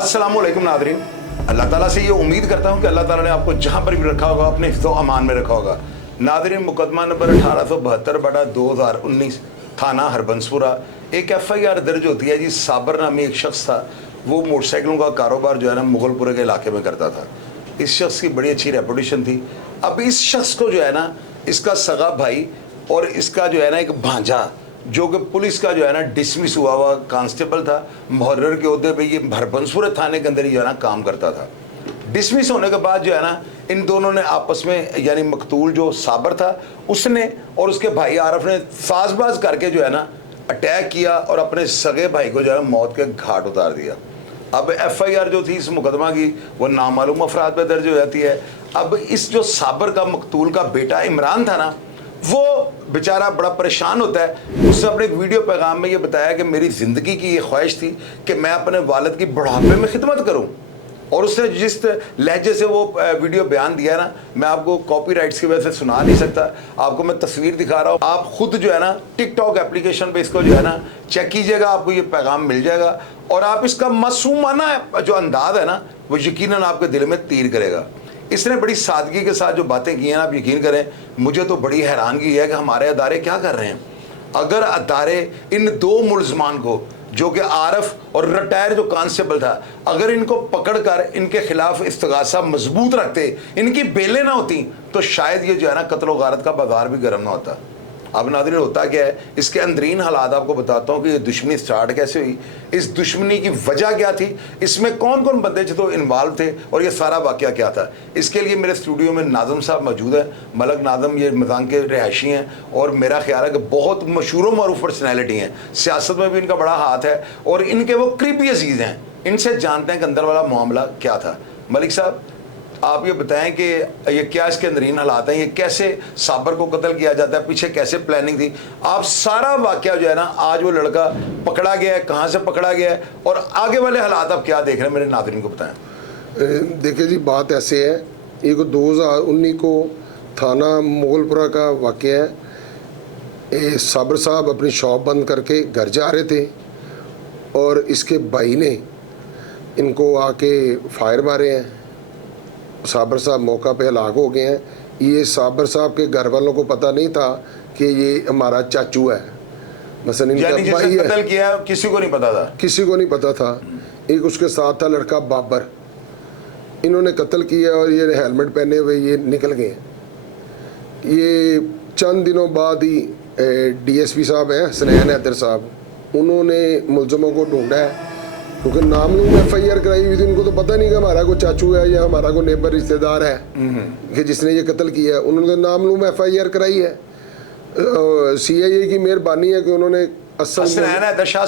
अस्सलामुअलैकुम नादरीन, अल्लाह ताला से ये उम्मीद करता हूँ कि अल्लाह ताला ने आपको जहाँ पर भी रखा होगा अपने हिफ्ज़ो अमान में रखा होगा। नादरीन, मुकदमा नंबर 1872/2019 थाना हरबंसपुरा एक FIR दर्ज होती है जी। साबर नामी एक शख्स था, वो मोटरसाइकिलों का कारोबार जो है ना मुगलपुरे के इलाके में करता था। इस शख्स की बड़ी अच्छी रेपुटेशन थी। अब इस शख्स को जो है ना, इसका सगा भाई और इसका जो है ना एक भांजा, जो कि पुलिस का जो है ना डिसमिस हुआ कांस्टेबल था, मुहर्रर के ओहदे पे ये हरबंसपुरा थाने के अंदर ही जो है ना काम करता था। डिसमिस होने के बाद जो है ना इन दोनों ने आपस में, यानी मकतूल जो साबर था उसने और उसके भाई आरफ ने साजबाज करके जो है ना अटैक किया और अपने सगे भाई को जो है मौत के घाट उतार दिया। अब FIR जो थी इस मुकदमा की वो नामालूम अफराद पे दर्ज हो जाती है। अब इस जो साबर का मकतूल का बेटा इमरान था ना, वो बेचारा बड़ा परेशान होता है। उसने अपने वीडियो पैगाम में ये बताया कि मेरी ज़िंदगी की ये ख्वाहिश थी कि मैं अपने वालिद की बुढ़ापे में खिदमत करूं। और उसने जिस लहजे से वो वीडियो बयान दिया ना, मैं आपको कॉपीराइट्स की वजह से सुना नहीं सकता। आपको मैं तस्वीर दिखा रहा हूँ, आप खुद जो है ना टिकटॉक एप्लीकेशन पे इसको जो है ना चेक कीजिएगा, आपको ये पैगाम मिल जाएगा। और आप इसका मासूमाना जो अंदाज है ना, वो यकीनन आपके दिल में तीर करेगा। इसने बड़ी सादगी के साथ जो बातें की हैं, आप यकीन करें, मुझे तो बड़ी हैरानगी है कि हमारे अदारे क्या कर रहे हैं। अगर अदारे इन दो मुलजमान को, जो कि आरफ और रिटायर जो कांस्टेबल था, अगर इनको पकड़कर इनके खिलाफ इस्तगासा मजबूत रखते, इनकी बेलें ना होती, तो शायद ये जो है ना कत्ल गारत का बाजार भी गर्म ना होता। अब नाज़रीन, होता क्या है, इसके अंदरीन हालात आपको बताता हूँ कि ये दुश्मनी स्टार्ट कैसे हुई, इस दुश्मनी की वजह क्या थी, इसमें कौन कौन बंदे जो इन्वॉल्व थे और ये सारा वाक़या क्या था। इसके लिए मेरे स्टूडियो में नाज़म साहब मौजूद हैं। मलक नाज़म ये मदान के रिहायशी हैं और मेरा ख्याल है कि बहुत मशहूर मरूफ पर्सनैलिटी हैं, सियासत में भी इनका बड़ा हाथ है और इनके वो करीबी अजीज़ हैं। इनसे जानते हैं कि अंदर वाला मामला क्या था। मलिक साहब, आप ये बताएं कि ये क्या इसके अंदरीन हालात हैं, ये कैसे साबर को कत्ल किया जाता है, पीछे कैसे प्लानिंग थी। आप सारा वाकया जो है ना, आज वो लड़का पकड़ा गया है, कहाँ से पकड़ा गया है और आगे वाले हालात आप क्या देख रहे हैं, मेरे नाज़रीन को बताएं। देखिए जी, बात ऐसे है, ये 2019 को थाना मुगलपुरा का वाकया है। साबर साहब अपनी शॉप बंद करके घर जा रहे थे और इसके भाई ने इनको आके फायर मारे हैं। साबर साहब मौका पे हलाक हो गए हैं। ये साबर साहब के घर वालों को पता नहीं था कि ये हमारा चाचू है, मसलन इनका भाई है। कत्ल किया किसी को नहीं पता था, किसी को नहीं पता था। एक उसके साथ था लड़का बाबर, इन्होंने कत्ल किया और ये हेलमेट पहने हुए ये निकल गए। ये चंद दिनों बाद ही DSP साहब हैं हसनैन हैदर साहब, उन्होंने मुलजमों को ढूंढा है, क्योंकि नामलूम FIR कराई हुई थी। इनको तो पता नहीं कि हमारा कोई चाचू है या हमारा कोई नेबर रिश्तेदार है कि जिसने ये कत्ल किया है। उन्होंने नामलूम FIR कराई है। CIA की मेहरबानी है कि उन्होंने हसनैन हैदर शाह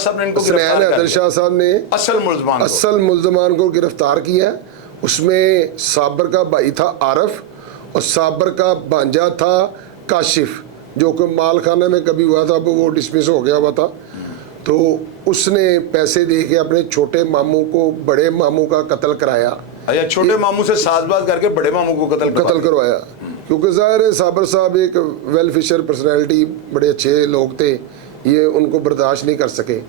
साहब ने असल मुलजमान को गिरफ्तार किया है। उसमें साबर का भाई था आरफ और साबर का भांजा था काशिफ, जो कि माल खाने में कभी हुआ था, वो डिसमिस हो गया हुआ था। तो उसने पैसे दे के अपने छोटे मामू को बड़े मामू का कत्ल कराया। अच्छा, छोटे मामू से साजबाज करके बड़े मामू को कत्ल करवाया। क्योंकि ज़ाहिर है साबर साहब एक वेल फिशर पर्सनैलिटी, बड़े अच्छे लोग थे, ये उनको बर्दाश्त नहीं कर सके।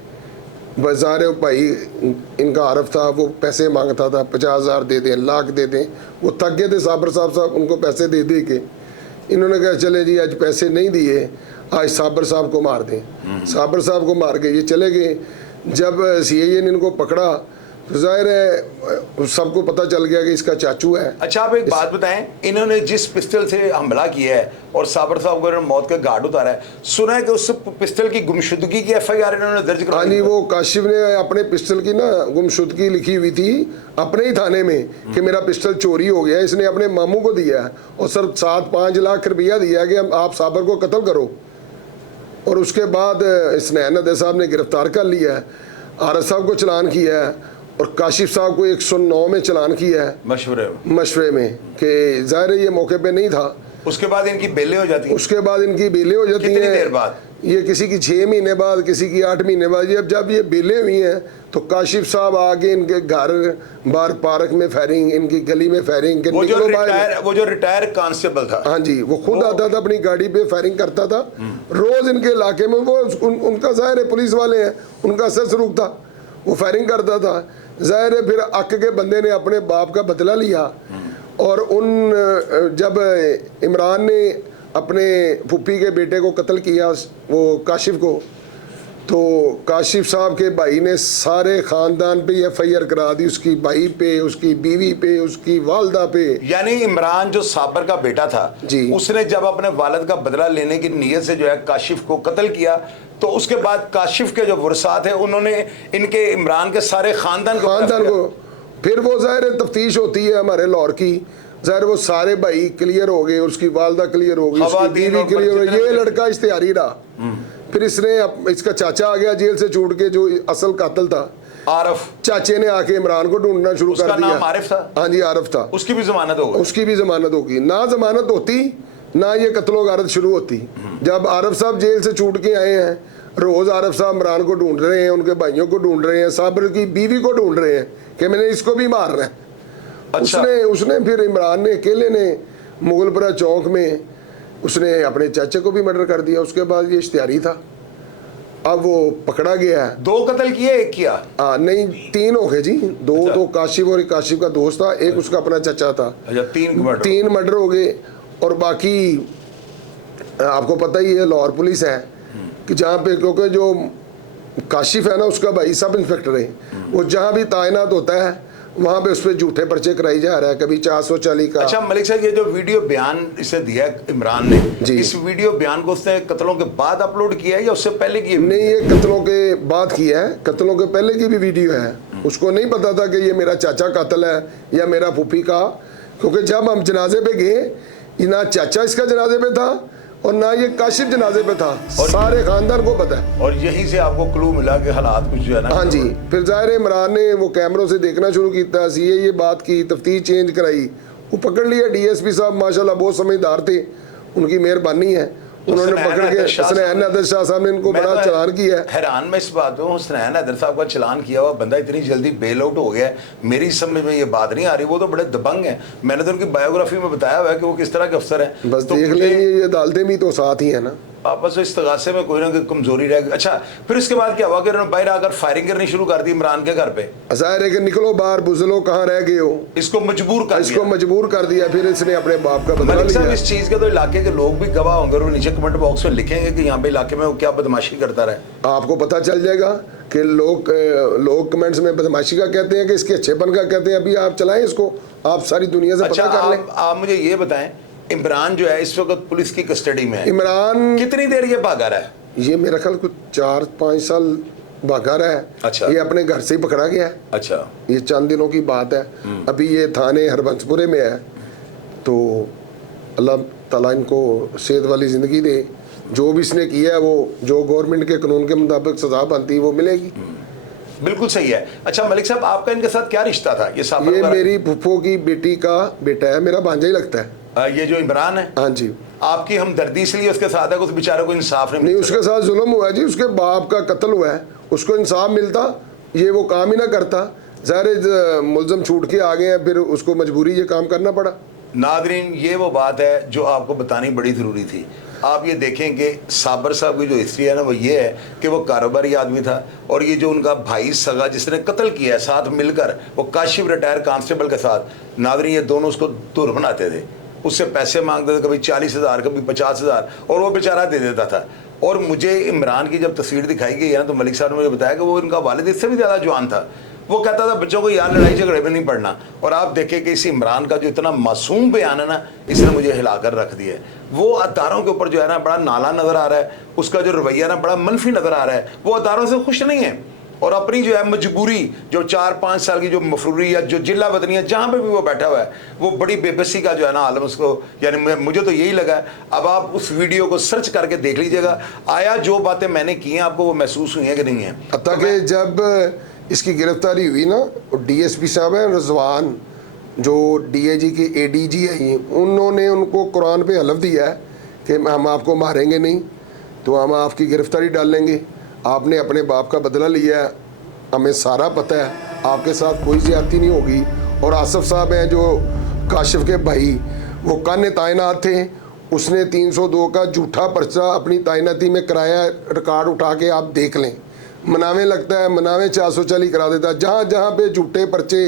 बाजार भाई इनका आरफ था, वो पैसे मांगता था, 50,000 दे दें, लाख दे दें। वो थक गए थे साबर साहब उनको पैसे दे दे के। इन्होंने कहा चले जी, आज पैसे नहीं दिए, आज साबर साहब को मार दें। साबर साहब को मार के ये चले गए। जब CIA ने इनको पकड़ा तो जाहिर है सबको पता चल गया कि इसका चाचू है। अच्छा, आप एक बात बताएं, इन्होंने जिस पिस्टल से हमला किया है और साबर साहब को मौत का घाट उतारा है, सुना है कि उस पिस्टल की गुमशुदगी की FIR इन्होंने दर्ज करवाई। हाँ जी, वो काशिफ ने अपने पिस्टल की ना गुमशुदगी लिखी हुई थी अपने ही थाने में कि मेरा पिस्टल चोरी हो गया। इसने अपने मामू को दिया है और सर 7-5 लाख रुपया दिया कि आप साबर को कत्ल करो। और उसके बाद हसनैन हैदर साहब ने गिरफ्तार कर लिया है, आरफ साहब को चलान किया है और काशिफ साहब को 109 में चलान किया है मशवरे में कि ज़ाहिर ये मौके पे नहीं था। उसके बाद इनकी बेलें हो जाती हैं। उसके बाद इनकी बेलें हो जाती हैं। कितनी देर बाद? ये किसी की 6 महीने बाद, किसी की 8 महीने बाद। जब ये बेलें हुई हैं तो काशिफ साहब आगे इनके घर बाहर पार्क में फायरिंग, इनकी गली में फायरिंग। वो जो रिटायर कांस्टेबल था, हाँ जी, वो खुद आता था, अपनी गाड़ी पे फायरिंग करता था रोज इनके इलाके में। वो उनका जाहिर है पुलिस वाले हैं, उनका असर सलूक था। वो फायरिंग करता था। ज़ाहिर है फिर अक के बंदे ने अपने बाप का बदला लिया और जब इमरान ने अपने फूफी के बेटे को कत्ल किया, वो काशिफ को, तो काशिफ साहब के भाई ने सारे ख़ानदान पे FIR करा दी, उसकी भाई पे, उसकी बीवी पे, उसकी वालदा पे। यानी इमरान जो साबर का बेटा था जी, उसने जब अपने वालिद का बदला लेने की नीयत से जो है काशिफ को कत्ल किया, तो उसके बाद काशिफ के जो वरसात है उन्होंने इनके इमरान के सारे खानदान को फिर वो ज़ाहिर तफ्तीश होती है हमारे लाहौर की, ज़ाहिर वो सारे भाई क्लियर हो गए, उसकी वालदा क्लियर हो गई, उसकी बीवी क्लियर हो गई, ये लड़का इश्तिहारी रहा। फिर इसका चाचा आ गया जेल से छूट के, जो असल कातिल था आरफ। चाचे ने आके इमरान को ढूंढना शुरू कर दिया। नाम आरिफ था? हाँ जी, आरिफ था। उसकी भी जमानत होगी? उसकी भी जमानत होगी। ना जमानत होती ना ये कत्लो गारत शुरू होती। जब आरिफ साहब जेल से छूट के आए हैं, रोज आरिफ साहब इमरान को ढूंढ रहे हैं, उनके भाइयों को ढूंढ रहे हैं, साबर की बीवी को ढूंढ रहे हैं कि मैंने इसको भी मारना है। अच्छा। उसने फिर इमरान ने अकेले ने मुगलपुरा चौक में उसने अपने चाचे को भी मर्डर कर दिया। उसके बाद ये इश्तिहारी था, अब वो पकड़ा गया है। 2 कत्ल किए, 1 किया? नहीं, 3 हो गए जी। 2 अच्छा। तो काशिफ और काशिफ का दोस्त था, एक उसका अपना चाचा था। अच्छा, 3 मर्डर हो गए। और बाकी आपको पता ही है लाहौर पुलिस है कि जहाँ पे, क्योंकि जो काशिफ है ना उसका भाई सब इंस्पेक्टर है, वो जहाँ भी तैनात होता है वहाँ पे उस पर झूठे पर्चे कराई जा रहा है, कभी 440 का। अच्छा मलिक साहब, ये जो वीडियो बयान इसे दिया इमरान ने, इस वीडियो बयान को उसने कत्लों के बाद अपलोड किया है या उससे पहले की? नहीं, ये कत्लों के बाद किया है, कत्लों के पहले की भी वीडियो है। उसको नहीं पता था कि ये मेरा चाचा कातिल है या मेरा फूफी का, क्योंकि जब हम जनाजे पे गए, ना चाचा इसका जनाजे पे था और ना ये काशिफ जनाजे पे था, और सारे खानदान को पता है। और यहीं से आपको क्लू मिला कि हालात कुछ जो है ना। हाँ जी, फिर ज़ाहिर है इमरान ने वो कैमरों से देखना शुरू किया, ये बात की, तफ्तीश चेंज कराई, वो पकड़ लिया। DSP साहब माशाल्लाह बहुत समझदार थे, उनकी मेहरबानी है, उन्होंने पकड़ के हुसनैन हैदर शाह साहब ने इनको बड़ा चालान किया है। हैरान मैं इस बात में, हुसनैन हैदर साहब का चालान किया हुआ बंदा इतनी जल्दी बेल आउट हो गया है, मेरी समझ में ये बात नहीं आ रही। वो तो बड़े दबंग हैं, मैंने तो उनकी बायोग्राफी में बताया हुआ है कि वो किस तरह के अफसर हैं। बस देख लें, ये अदालतें भी तो साथ ही है ना, आपस में इस्तगासे में कोई ना कोई कमजोरी रह गई। अच्छा, फिर इसके बाद क्या हुआ कि उन्होंने बाहर आकर फायरिंग करनी शुरू कर दी इमरान के घर पे? ज़ाहिर है कि निकलो बाहर, बुजलो, कहाँ रह गए हो। इसको मजबूर कर दिया। फिर इसने अपने बाप का बदला लिया। इस चीज के तो इलाके के लोग भी गवाह होंगे और नीचे कमेंट बॉक्स में लिखेंगे कि यहाँ पे इलाके में वो क्या बदमाशी करता रहे। आपको पता चल जाएगा कि लोग कमेंट्स में बदमाशी का कहते हैं कि इसके अच्छेपन का कहते हैं। अभी आप चलाएं इसको, आप सारी दुनिया से पता कर लें। आप मुझे ये बताएं, इमरान जो है इस वक्त पुलिस की कस्टडी में है। इमरान कितनी देर ये भागा रहा है? ये मेरा ख्याल कुछ 4-5 साल भागा रहा है। अच्छा। ये अपने घर से ही पकड़ा गया है। अच्छा, ये चंद दिनों की बात है। अभी ये थाने हरबंसपुरे में है, तो अल्लाह ताला इनको सेहत वाली ज़िंदगी दे। जो भी इसने किया है वो जो गवर्नमेंट के कानून के मुताबिक सजा बनती है वो मिलेगी। बिल्कुल सही है। अच्छा मलिक साहब, आपका इनके साथ क्या रिश्ता था? ये मेरी फूफो की बेटी का बेटा है, मेरा भांजा ही लगता है। ये जो इमरान है? हाँ जी। आपकी हमदर्दी इसलिए उसके साथ है, उस बेचारे को इंसाफ नहीं उसके साथ जुल्म हुआ है जी, उसके बाप का कत्ल हुआ है, उसको इंसाफ मिलता ये वो काम ही ना करता। ज़ाहिर मुलजम छूट के आ गए हैं, फिर उसको मजबूरी ये काम करना पड़ा। नादरीन, ये वो बात है जो आपको बतानी बड़ी ज़रूरी थी। आप ये देखें कि साबर साहब की जो हिस्ट्री है ना, वो ये है कि वो कारोबारी आदमी था, और ये जो उनका भाई सगा जिसने कत्ल किया है साथ मिलकर, वो काशिफ रिटायर कांस्टेबल के साथ, नादरीन ये दोनों उसको धुर बनाते थे, उससे पैसे मांगते थे, कभी 40,000 कभी 50,000, और वो बेचारा दे देता था। और मुझे इमरान की जब तस्वीर दिखाई गई है ना, तो मलिक साहब ने मुझे बताया कि वो इनका वालिद इससे भी ज़्यादा जवान था। वो कहता था बच्चों को यार लड़ाई झगड़े में नहीं पड़ना। और आप देखें कि इस इमरान का जो इतना मासूम बयान है ना, इसने मुझे हिलाकर रख दिया है। वो अतारों के ऊपर जो है ना बड़ा नाला नज़र आ रहा है, उसका जो रवैया ना बड़ा मनफी नज़र आ रहा है, वो अतारों से खुश नहीं है। और अपनी जो है मजबूरी, जो 4-5 साल की जो मफरूरी या जो जिला वतनी है, जहाँ पे भी वो बैठा हुआ है, वो बड़ी बेबसी का जो है ना आलम उसको, यानी मुझे तो यही लगा है। अब आप उस वीडियो को सर्च करके देख लीजिएगा, आया जो बातें मैंने की हैं आपको वो महसूस हुई हैं कि नहीं है। हत्ता कि जब इसकी गिरफ्तारी हुई ना, DSP साहब हैं रजवान, जो DIG के ADG है, उन्होंने उनको कुरान पे हलफ दिया है कि हम आपको मारेंगे नहीं, तो हम आपकी गिरफ्तारी डाल लेंगे। आपने अपने बाप का बदला लिया है, हमें सारा पता है, आपके साथ कोई ज्यादती नहीं होगी। और आसफ साहब हैं जो काशिफ के भाई, वो कान तैनात थे, उसने 302 का झूठा पर्चा अपनी तैनाती में कराया, रिकॉर्ड उठा के आप देख लें। मनावे लगता है, मनावे 440 करा देता है। जहाँ जहाँ पे झूठे पर्चे,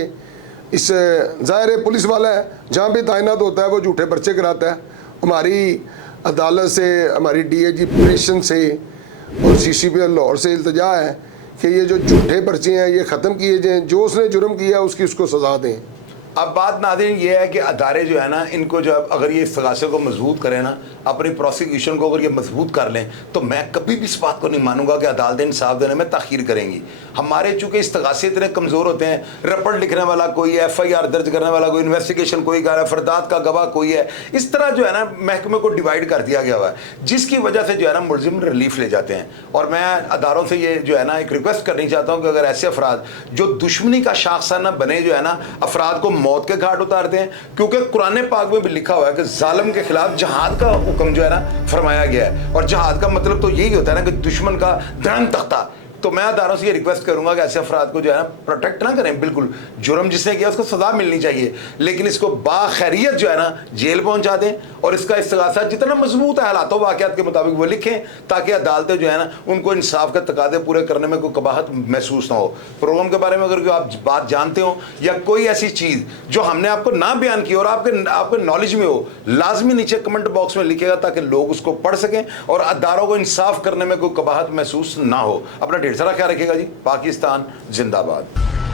इस ज़ाहिर है पुलिस वाला है, जहाँ भी तैनात होता है वो झूठे पर्चे कराता है। हमारी अदालत से, हमारी DIG ऑपरेशन से और CCP लाहौर से इल्तजा है कि ये जो झूठे पर्चे हैं ये ख़त्म किए जाएँ, जो उसने जुर्म किया उसकी उसको सज़ा दें। अब बात नाज़रीन ये है कि अदारे जो है ना, इनको जब अगर ये इस्तगासे को मजबूत करें ना, अपनी प्रोसिक्यूशन को अगर ये मजबूत कर लें, तो मैं कभी भी इस बात को नहीं मानूंगा कि अदालतें इंसाफ देने में ताख़ीर करेंगी। हमारे चूँकि इस्तगासे इतने कमज़ोर होते हैं, रपट लिखने वाला कोई है, FIR दर्ज करने वाला कोई, इन्वेस्टिगेशन कोई कर रहा है, फरदात का गवाह कोई है, इस तरह जो है ना महकमे को डिवाइड कर दिया गया हुआ है, जिसकी वजह से जो है ना मुलजिम रिलीफ ले जाते हैं। और मैं अदारों से ये जो है ना एक रिक्वेस्ट करनी चाहता हूँ कि अगर ऐसे अफराद जो दुश्मनी का शाखसाना बने, जो है ना अफराद को मौत के घाट उतारते हैं, क्योंकि कुरान पाक में भी लिखा हुआ है कि जालिम के खिलाफ जहाद का हुक्म जो है ना फरमाया गया है। और जहाद का मतलब तो यही होता है ना कि दुश्मन का धर्म तख्ता। तो मैं अदारों से ये रिक्वेस्ट करूंगा कि ऐसे अफराद को जो है ना प्रोटेक्ट ना करें। बिल्कुल जुर्म जिसने किया उसको सजा मिलनी चाहिए, लेकिन इसको बाखैरियत जो है ना जेल पहुंचा दें और इसका इस्तगासा जितना मजबूत है हालात वाक़यात के मुताबिक वो लिखें, ताकि अदालतें जो है ना उनको इंसाफ के तकादे पूरे करने में कोई कबाहत महसूस ना हो। प्रोग्राम के बारे में अगर आप बात जानते हो या कोई ऐसी चीज़ जो हमने आपको ना बयान की और आपके नॉलेज में हो, लाजमी नीचे कमेंट बॉक्स में लिखेगा ताकि लोग उसको पढ़ सकें और अदारों को इंसाफ करने में कोई कबाहत महसूस ना हो। अपना ढेर सारा ख्याल रखिएगा जी। पाकिस्तान जिंदाबाद।